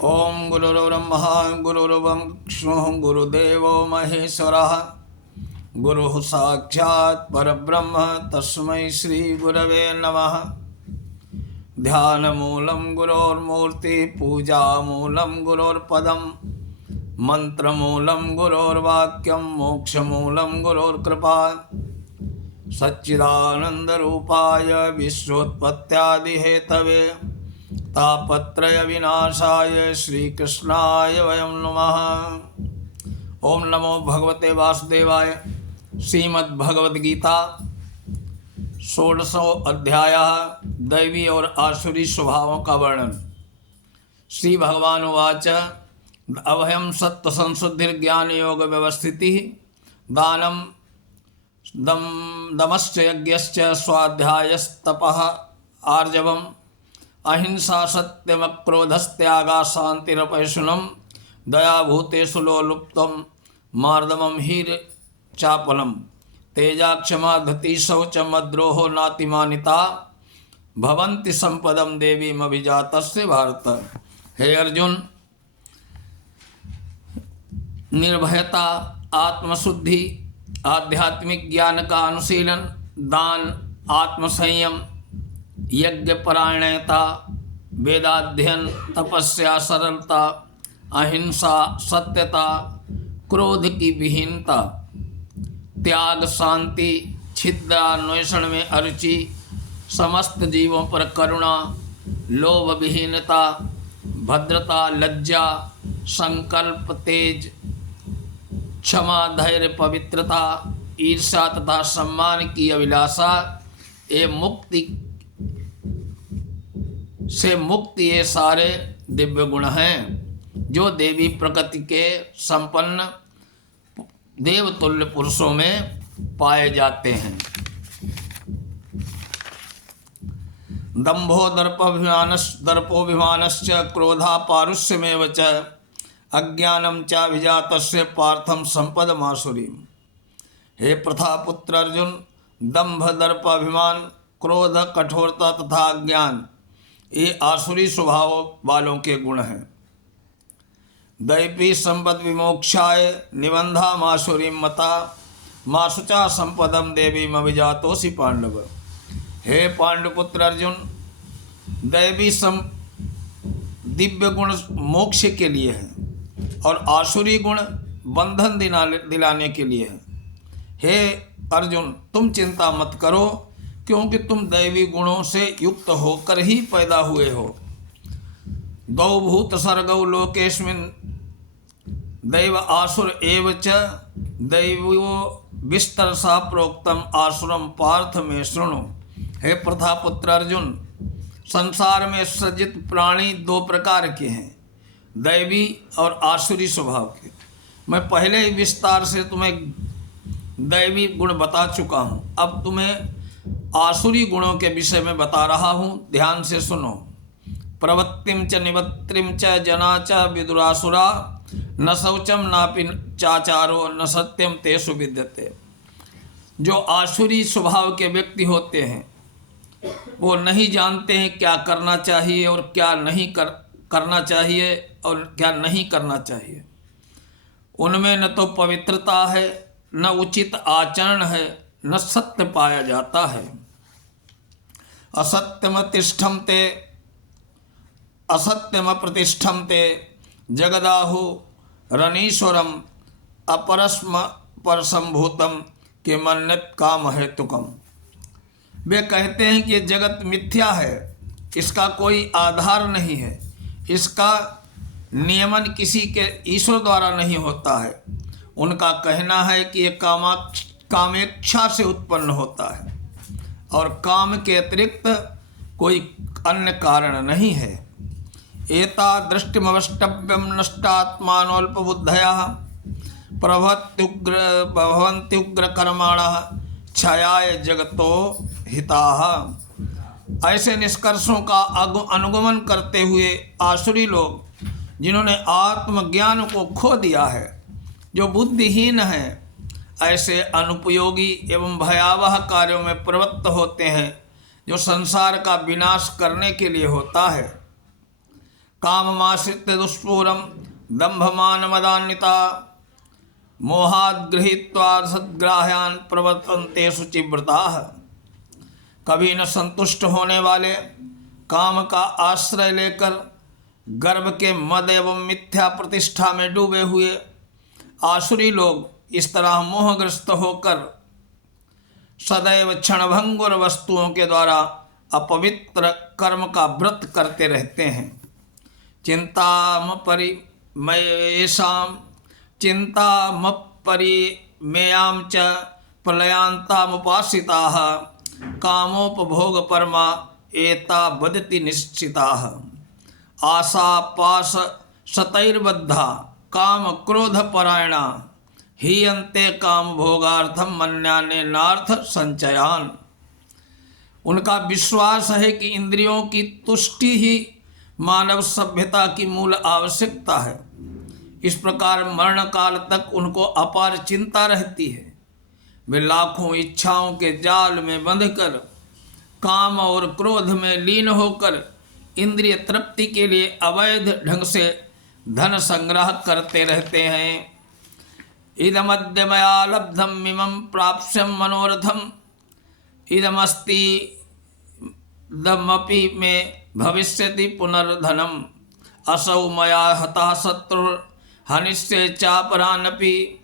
ओम गुरुर्ब्रह्मा गुरुर्विष्णुः गुरुदेवो महेश्वरः गुरुः साक्षात् परब्रह्म तस्मै श्री गुरवे नमः। ध्यानमूलं गुरोर्मूर्ति पूजामूलं गुरोर्पदं मंत्रमूलं गुरोर्वाक्यं मोक्षमूलं गुरोर्कृपा। सच्चिदानन्दरूपाय विश्वोत्पत्त्यादिहेतवे तापत्रय विनाशाय श्रीकृष्णाय वयं नमः। ओम नमो भगवते वासुदेवाय। श्रीमद्भगवद्गीता 16वां अध्याय दैवी और आसुरी स्वभावों का वर्णन। श्री भगवान उवाच अभयं सत्त्व संशुद्धिर्ज्ञान योग व्यवस्थिति दानं दमश्च यज्ञश्च स्वाध्यायस्तपः आर्जवम् अहिंसा सत्यमक्रोधस्त्यागा शांतिरपैशुनम दया भूतेषु लोलुप्तम मार्दमम हीर चापलम तेजा क्षमा धति शौचमद्रोहो नातिमानिता भवन्ति संपदम देवी मभिजातस्य भारत। हे अर्जुन, निर्भयता, आत्मशुद्धि, आध्यात्मिक ज्ञान का अनुशीलन, दान, आत्मसंयम, यज्ञ परायणता, वेदाध्ययन, तपस्या, सरलता, अहिंसा, सत्यता, क्रोध की विहीनता, त्याग, शांति, छिद्रान्वेषण में अरुचि, समस्त जीवों पर करुणा, लोभ विहीनता, भद्रता, लज्जा, संकल्प, तेज, क्षमा, धैर्य, पवित्रता, ईर्ष्या तथा सम्मान की अभिलाषा, ये मुक्ति से मुक्ति, ये सारे दिव्य गुण हैं जो देवी प्रकृति के संपन्न देवतुल्य पुरुषों में पाए जाते हैं। दंभो दर्पोभिमानश्च क्रोधा पारुष्यमेव च अज्ञानम चाभिजातस्य पार्थम संपदमासुरीम। हे प्रथापुत्र अर्जुन, दंभ, दर्प, अभिमान, क्रोध, कठोरता तथा अज्ञान ये आसुरी स्वभाव वालों के गुण हैं। दैवी संपद विमोक्षाय निबंधा मासुरी मता मासुचा संपदम देवी मविजातोषि पांडव। हे पांडुपुत्र अर्जुन, दैवी दिव्य गुण मोक्ष के लिए हैं और आसुरी गुण बंधन दिलाने के लिए हैं। हे अर्जुन, तुम चिंता मत करो, क्योंकि तुम दैवी गुणों से युक्त होकर ही पैदा हुए हो। गौ भूत सर्गौ लोकेस्मिन् दैव आसुर एव च दैवो विस्तरसा प्रोक्तम आसुरम पार्थ में शृणु। हे प्रथापुत्र अर्जुन, संसार में सृजित प्राणी दो प्रकार के हैं, दैवी और आसुरी स्वभाव के। मैं पहले ही विस्तार से तुम्हें दैवी गुण बता चुका हूँ, अब तुम्हें आसुरी गुणों के विषय में बता रहा हूँ, ध्यान से सुनो। प्रवृत्तिम च निवृत्तिम च जना च विदुरासुरा न शौचम नापि चाचारो न सत्यम तेषु विद्यते। जो आसुरी स्वभाव के व्यक्ति होते हैं वो नहीं जानते हैं क्या करना चाहिए और क्या नहीं करना चाहिए और क्या नहीं करना चाहिए। उनमें न तो पवित्रता है, न उचित आचरण है, न सत्य पाया जाता है। असत्यम प्रतिष्ठम ते जगदाहु रनीश्वरम अपरस्म परसंभूतम के मन्नत काम हेतुकम। वे कहते हैं कि जगत मिथ्या है, इसका कोई आधार नहीं है, इसका नियमन किसी के ईश्वर द्वारा नहीं होता है। उनका कहना है कि ये कामेच्छा से उत्पन्न होता है और काम के अतिरिक्त कोई अन्य कारण नहीं है। एता दृष्टिमवष्टभ्यम नष्टात्मानोल्पबुद्धयः भवन्त्युग्र कर्माणः क्षयाय जगतो हिताः। ऐसे निष्कर्षों का अनुगमन करते हुए आसुरी लोग, जिन्होंने आत्मज्ञान को खो दिया है, जो बुद्धिहीन हैं, ऐसे अनुपयोगी एवं भयावह कार्यों में प्रवृत्त होते हैं जो संसार का विनाश करने के लिए होता है। काममाश्रित्य दुष्पूरम दंभमानमदान्विता मोहाद् गृहीत्वा सद्ग्राह्यान् प्रवर्तन्ते शुचिव्रताः। कभी न संतुष्ट होने वाले, काम का आश्रय लेकर गर्भ के मद एवं मिथ्या प्रतिष्ठा में डूबे हुए आसुरी लोग इस तरह मोहग्रस्त होकर सदैव क्षणभंगुर वस्तुओं के द्वारा अपवित्र कर्म का व्रत करते रहते हैं। चिंतामपरिमेयां च प्रलयांतामुपासिताः कामोपभोग परमा एता वदति निश्चिताः। आशा पाश शतैर्बद्धा काम क्रोध परायणा हीयन्ते काम भोगार्थम मन्याने नार्थ संचयान। उनका विश्वास है कि इंद्रियों की तुष्टि ही मानव सभ्यता की मूल आवश्यकता है। इस प्रकार मरण काल तक उनको अपार चिंता रहती है। वे लाखों इच्छाओं के जाल में बंधकर काम और क्रोध में लीन होकर इंद्रिय तृप्ति के लिए अवैध ढंग से धन संग्रह करते रहते हैं। इदमद्य मया लब्धम इमं प्राप्स्यम मनोरथम इदमस्ति दमपि मे भविष्यति पुनर्धनम असौ मया हतः शत्रु हनिष्ये चापरानपि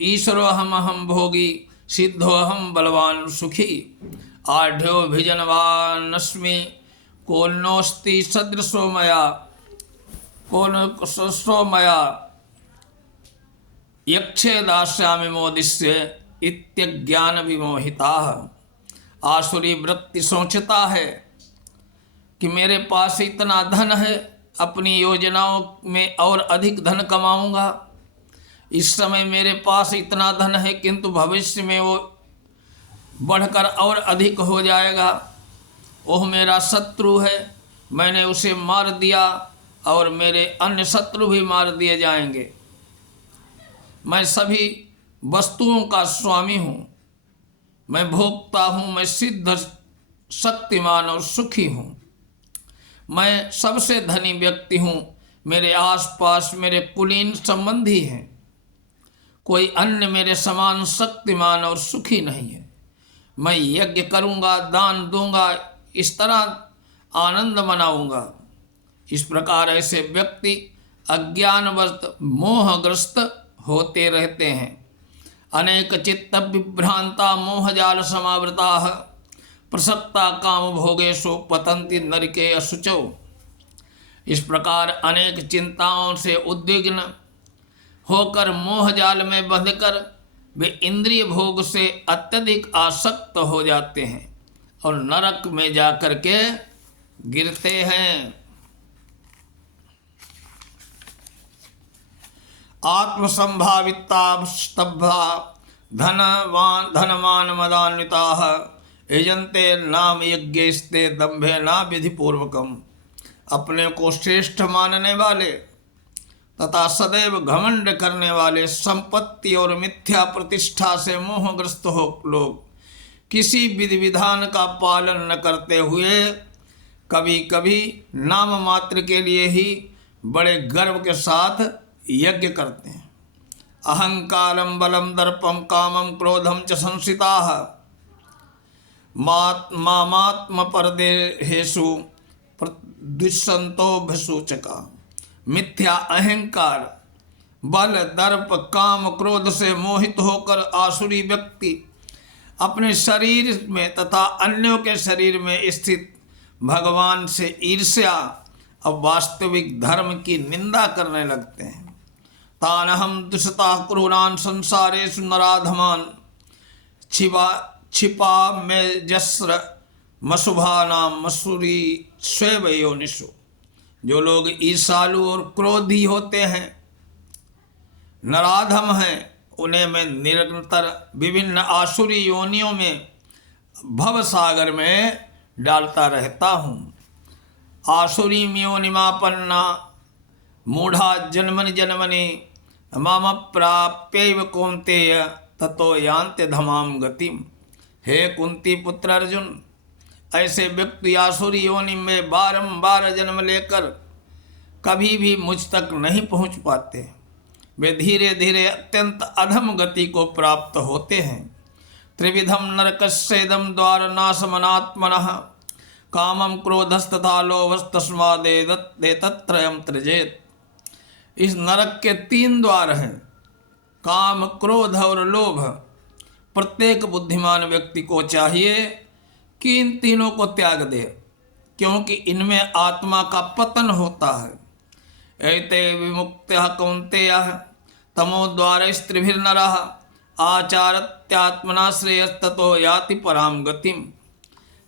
ईश्वरोऽहमहं भोगी सिद्धोऽहं बलवान सुखी आढ्योऽभिजनवानस्मि कोन्नोऽस्ति सदृशो मया यक्षे दास्यामि मोदिष्ये इत्यज्ञान विमोहिताः। आसुरी वृत्ति सोचता है कि मेरे पास इतना धन है, अपनी योजनाओं में और अधिक धन कमाऊंगा। इस समय मेरे पास इतना धन है किंतु भविष्य में वो बढ़कर और अधिक हो जाएगा। वह मेरा शत्रु है, मैंने उसे मार दिया और मेरे अन्य शत्रु भी मार दिए जाएंगे। मैं सभी वस्तुओं का स्वामी हूँ, मैं भोक्ता हूँ, मैं सिद्ध शक्तिमान और सुखी हूँ। मैं सबसे धनी व्यक्ति हूँ, मेरे आसपास मेरे कुलीन संबंधी हैं, कोई अन्य मेरे समान शक्तिमान और सुखी नहीं है। मैं यज्ञ करूँगा, दान दूंगा, इस तरह आनंद मनाऊंगा। इस प्रकार ऐसे व्यक्ति अज्ञानवश मोहग्रस्त होते रहते हैं। अनेक चित्त विभ्रांता मोहजाल समावृता प्रसक्ता काम भोगेशु पतंति नरके अशुचौ। इस प्रकार अनेक चिंताओं से उद्विग्न होकर मोहजाल में बंधकर वे इंद्रिय भोग से अत्यधिक आसक्त हो जाते हैं और नरक में जाकर के गिरते हैं। आत्मसंभाविता स्तब्धा धनमान मदान्विताः यजन्ते नाम यज्ञस्ते दंभे ना विधिपूर्वकम। अपने को श्रेष्ठ मानने वाले तथा सदैव घमंड करने वाले, संपत्ति और मिथ्या प्रतिष्ठा से मोहग्रस्त हो लोग किसी विधि विधान का पालन न करते हुए कभी कभी नाम मात्र के लिए ही बड़े गर्व के साथ यज्ञ करते हैं। अहंकारम बलम दर्पम कामम क्रोधम च संसिताः मामात्म परदेहेषु दुष्संतोभसूचका। मिथ्या अहंकार, बल, दर्प, काम, क्रोध से मोहित होकर आसुरी व्यक्ति अपने शरीर में तथा अन्यों के शरीर में स्थित भगवान से ईर्ष्या और वास्तविक धर्म की निंदा करने लगते हैं। तानहम दुष्टा क्रूरान संसारेषु नराधमान छिपा में जस्र मशुभानाम मसूरी स्वेव योनिषु। जो लोग ईर्ष्यालु और क्रोधी होते हैं, नराधम हैं, उन्हें मैं निरंतर विभिन्न आसुरी योनियों में भव सागर में डालता रहता हूँ। आसुरी योनिमापन्ना मूढ़ा जन्मनि जन्मनि माम प्राप्यैव कौन्तेय ततो यान्ति धमाम गतिम। हे कुंती पुत्र अर्जुन, ऐसे व्यक्ति आसुरी योनि में बारंबार जन्म लेकर कभी भी मुझ तक नहीं पहुंच पाते। वे धीरे धीरे अत्यंत अधम गति को प्राप्त होते हैं। त्रिविधम नरकस्येदम द्वार नाशमनात्मनः कामम क्रोधस्तथा लोभस्तस्मादेतत्त्रयम् त्यजेत्। इस नरक के 3 द्वार हैं, काम, क्रोध और लोभ। प्रत्येक बुद्धिमान व्यक्ति को चाहिए कि इन तीनों को त्याग दे, क्योंकि इनमें आत्मा का पतन होता है। एते विमुक्तः कौन्तेयः तमोद्वारैस्त्रिभिर्नरः आचारत्यात्मना श्रेयस्ततो याति पराम गतिम।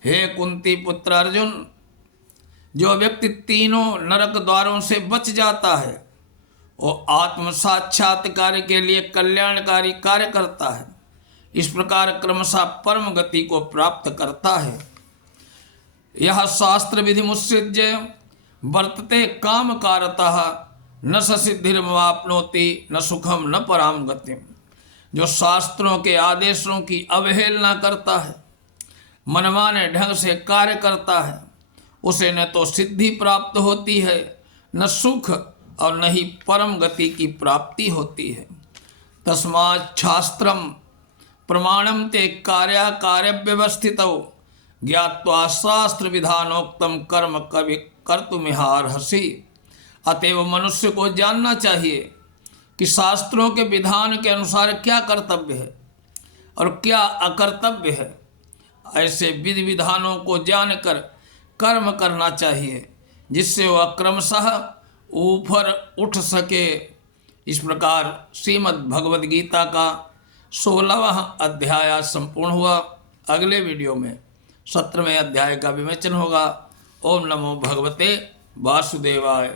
हे कुंती पुत्र अर्जुन, जो व्यक्ति तीनों नरक द्वारों से बच जाता है वो आत्म साक्षात्कार के लिए कल्याणकारी कार्य करता है। इस प्रकार क्रमशः परम गति को प्राप्त करता है। यह शास्त्र विधि मुत्सृज्य वर्तते काम कारतः न सिद्धिर्वाप्नोति न सुखम न पराम गतिम। जो शास्त्रों के आदेशों की अवहेलना करता है, मनमाने ढंग से कार्य करता है, उसे न तो सिद्धि प्राप्त होती है, न सुख और न ही परम गति की प्राप्ति होती है। तस्मात् शास्त्रम प्रमाणम ते कार्य व्यवस्थितौ ज्ञात्वा शास्त्र विधानोक्तम कर्म कर्तुमिहार्हसि। अतएव मनुष्य को जानना चाहिए कि शास्त्रों के विधान के अनुसार क्या कर्तव्य है और क्या अकर्तव्य है। ऐसे विधि विधानों को जानकर कर्म करना चाहिए, जिससे वह क्रमशः ऊपर उठ सके। इस प्रकार श्रीमद् भगवद गीता का 16वां अध्याय संपूर्ण हुआ। अगले वीडियो में 17वें अध्याय का विवेचन होगा। ओम नमो भगवते वासुदेवाय।